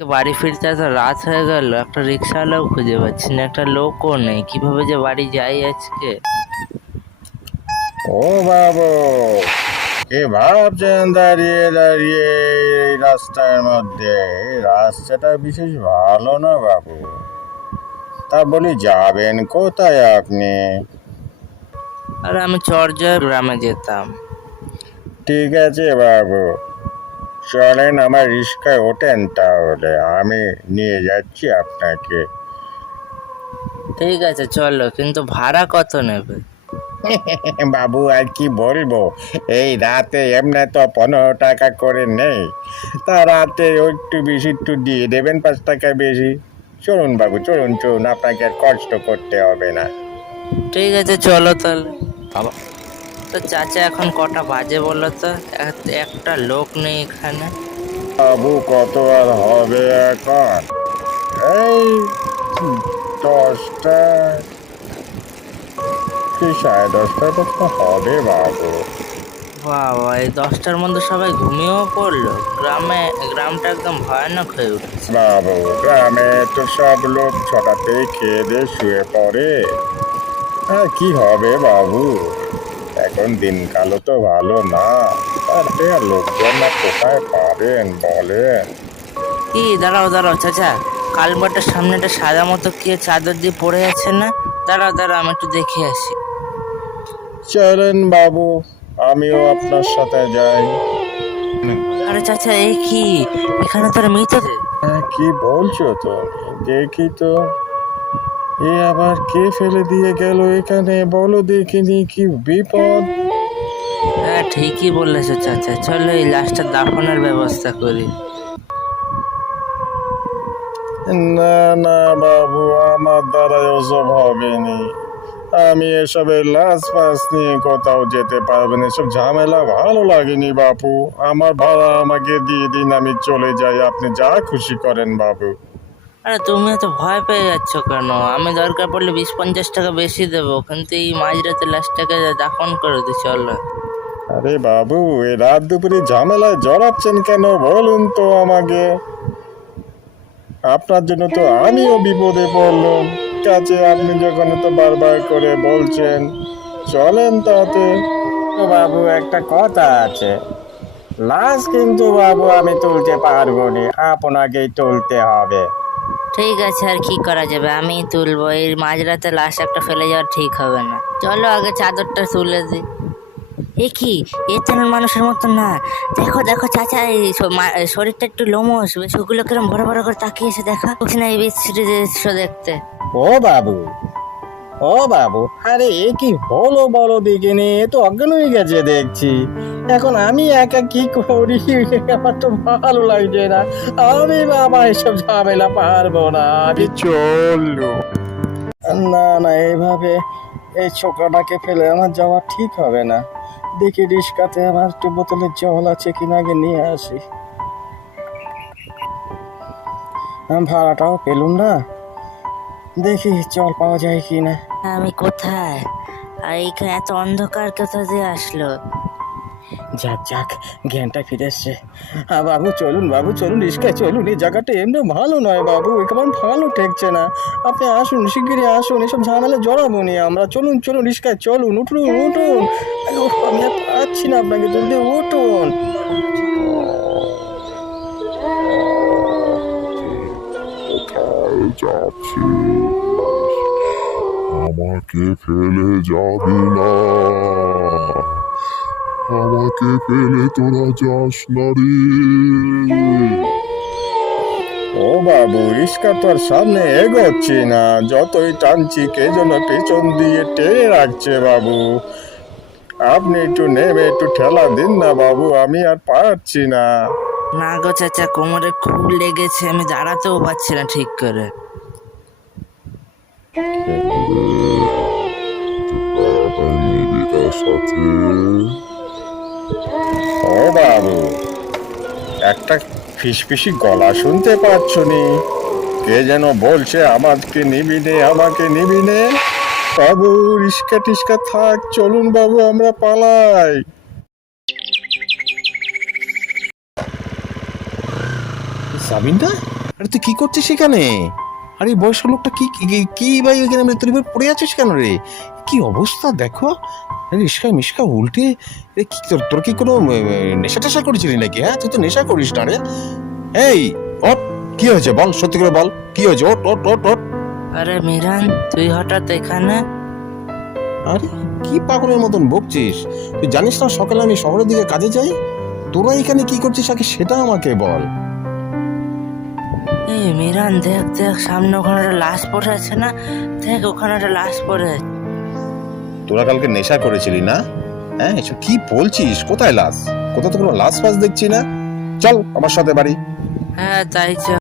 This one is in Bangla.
বাড়ি ফিরতে এত রাত হয়ে গেল, একটা রিক্সাওয়ালাও খুঁজে পাচ্ছি না, একটা লোকও নেই। কিভাবে যে বাড়ি যাই আজকে। ও বাবু, কি ভাবছেন দাঁড়িয়ে দাঁড়িয়ে এই রাস্তার মধ্যে? এই রাস্তাটা বিশেষ ভালো না বাবু। তা বলি, যাবেন কোথায় আপনি? আর আমি চরজয় গ্রামে যেতাম। ঠিক আছে বাবু, চলেন আমার রিক্সায় ওঠেন, তাহলে আমি নিয়ে যাচ্ছি আপনাকে। ঠিক আছে চলো, কিন্তু ভাড়া কত নেবে? বাবু আর কি বলবো, এই রাতে এমনি তো 15 টাকা করে নেই, তা রাতে একটু বেশি একটু দিয়ে দেবেন, 5 টাকা বেশি। চলুন বাবু, চলুন চলুন, আপনাকে আর কষ্ট করতে হবে না। ঠিক আছে চলো তাহলে। তো চাচা এখন কটা বাজে বলো তো? একটা লোক নেই এখানে। বাবু কত আর হবে এখন? এই 10টা কি 10:30টার মতো হবে বাবু। বাবা, এই 10টার মধ্যে সবাই ঘুমিয়েও পড়লো। গ্রামটা একদম ভয়ানক হয়ে উঠেছে। বাবু, গ্রামে তো সব লোক 6টাতেই খেয়ে দিয়ে শুয়ে পড়ে। আর কি হবে বাবু, এখন দিনকালও তো ভালো না। তাতে আর লোকজন না কোথায় পাবেন বলেন? কি, দাঁড়াও দাঁড়াও চাচা, কালবাটার সামনে একটা সাদা মতো কি চাদর দিয়ে পড়ে আছে না? দাঁড়াও দাঁড়াও, আমি একটু দেখে আসি। চলেন বাবু, আমিও আপনার সাথে যাই। আরে চাচা, এ কি, এখানে তোর মৃতদেহ? কি বলছো তো? দেখি তো, এ আবার কে ফেলে দিয়ে গেল এখানে, বলো দেখিনি, কি বিপদ! হ্যাঁ ঠিকই বলেছো চাচা, চলো এই লাশটা দাফনের ব্যবস্থা করি। না না বাবু, আমার দ্বারা ওসব হবেনি। আমি এসবের লাশ ফাস নিয়ে কোথাও যেতে পারবেন, এসব ঝামেলা ভালো লাগেনি বাপু। আমার ভাড়া আমাকে দিয়ে দিন, আমি চলে যাই, আপনি যা খুশি করেন বাবু। আরে তুমি এত ভয় পেয়ে যাচ্ছ কেন? আমি দরকার পড়লে 20-50 টাকা বেশি দেবো, কিন্তু এই মাঝরাতে লাশটাকে দাফন করে দিই, চলো। আরে বাবু, এই রাত দুপুরে ঝামেলায় জড়াচ্ছেন কেন বলুন তো আমাকে। আপনার জন্য তো আমিও বিপদে পড়লাম। কাছে আপনি যখন তো বারবার করে বলছেন, চলেন তাতে। বাবু একটা কথা আছে, লাশ কিন্তু বাবু আমি তুলতে পারবো না, আপনাকেই তুলতে হবে। ঠিক আছে, আর কি করা যাবে, আমি তুলবো। এই মাঝরাতে লাশ একটা ফেলে যাওয়া ঠিক হবে না। চলো আগে চাদরটা তুলে দিই। এ কি, এ তো না মানুষের মতো না। দেখো দেখো চাচা, এই শরীরটা একটু লোমশ, চোখগুলো কিরম বড় বড় করে তাকিয়ে এসে দেখা হচ্ছে না এই বিশ্রী দৃশ্য দেখতে। ও বাবু, ও বাবু, আরে এ কি হলো বলো দেখিনি, এ তো অজ্ঞান হয়ে গেছে দেখছি। এখন আমি একা কি করি, আমার তো ভালো লাগছে না। আমি বাবা এসব ঝামেলা পারবো না, আমি চললু। না না, এইভাবে এই ছোকরাটাকে ফেলে আমার যাওয়া ঠিক হবে না। দেখি রিস্কাতে আমার একটু বোতলের জল আছে কিনা, আগে নিয়ে আসি। ভাড়াটাও পেলুম না, দেখি জল পাওয়া যায় কিনা। আমি কোথায়, আর এইখানে এত অন্ধকার কোথা দিয়ে আসলো? যাক যাক, জ্ঞানটা ফিরে এসছে। বাবু চলুন, বাবু চলুন, রিস্কায় চলুন, এই জায়গাটা এমনি ভালো নয় বাবু, একেবারে ভালো ঠেকছে না। আপনি আসুন, শিগগিরই আসুন, এসব ঝামেলা জড়াবো নি আমরা। চলুন চলুন, রিস্কায় চলুন, উঠুন উঠুন। আমি আর পাচ্ছি না আপনাকে তুলতে, উঠুন। কোথায় যাচ্ছিস? আমাকে ফেলে যাবি না, আমাকে ফেলে তোরা যাস না রে। ও বাবু, রিস্কা তো আর সামনে এগোচ্ছি না, যতই টানছি কে যেন পেছন দিয়ে টেনে রাখছে বাবু। আপনি একটু নেমে একটু ঠেলা দিন না বাবু, আমি আর পারছি না। না গো চাচা, কোমরে খুব লেগেছে, আমি দাঁড়াতেও পারছি না ঠিক করে। তাড়াতাড়ি নিবি তার সাথে। ও বাবু, একটা ফিসফিসি গলা শুনতে পাচ্ছ নি? কে যেন বলছে আমাকে নিবি নে, আমাকে নিবি নে। বাবু, রিস্কা টিস্কা থাক, চলুন বাবু আমরা পালাই। সাবিনটা আরে তুই কি করছিস এখানে? আরে এই বয়স্ক লোকটা কি কি- কি ভাই এখানে মৃত্যুর উপর পড়ে আছিস কেন রে? কি অবস্থা দেখো, রিস্কা মিস্কা উল্টে। এ কি তোর কি কোনো নেশা টেশা করেছিলি নাকি? হ্যাঁ, তুই তো নেশা করিস না রে। এই ওট, কি হয়েছে বল, সত্যি করে বল কি হয়েছে? ওট ওট ওট ওট। আরে মিরান, তুই হঠাৎ এখানে? আরে কি পাগলের মতন বকছিস? তুই জানিস না সকালে আমি শহরের দিকে কাজে যাই? তোরা এখানে কি করছিস আগে সেটা আমাকে বল। এই মিরান, দেখ দেখ, সামনে ওখানে একটা লাশ পড়ে আছে না? দেখ, ওখানে একটা লাশ পড়ে আছে। তোরা কালকে নেশা করেছিলি না? হ্যাঁ, এসব কি বলছিস? কোথায় লাশ? কোথাও তো কোনো লাশ ফাশ দেখছি না। চল আমার সাথে বাড়ি। হ্যাঁ, তাই চ।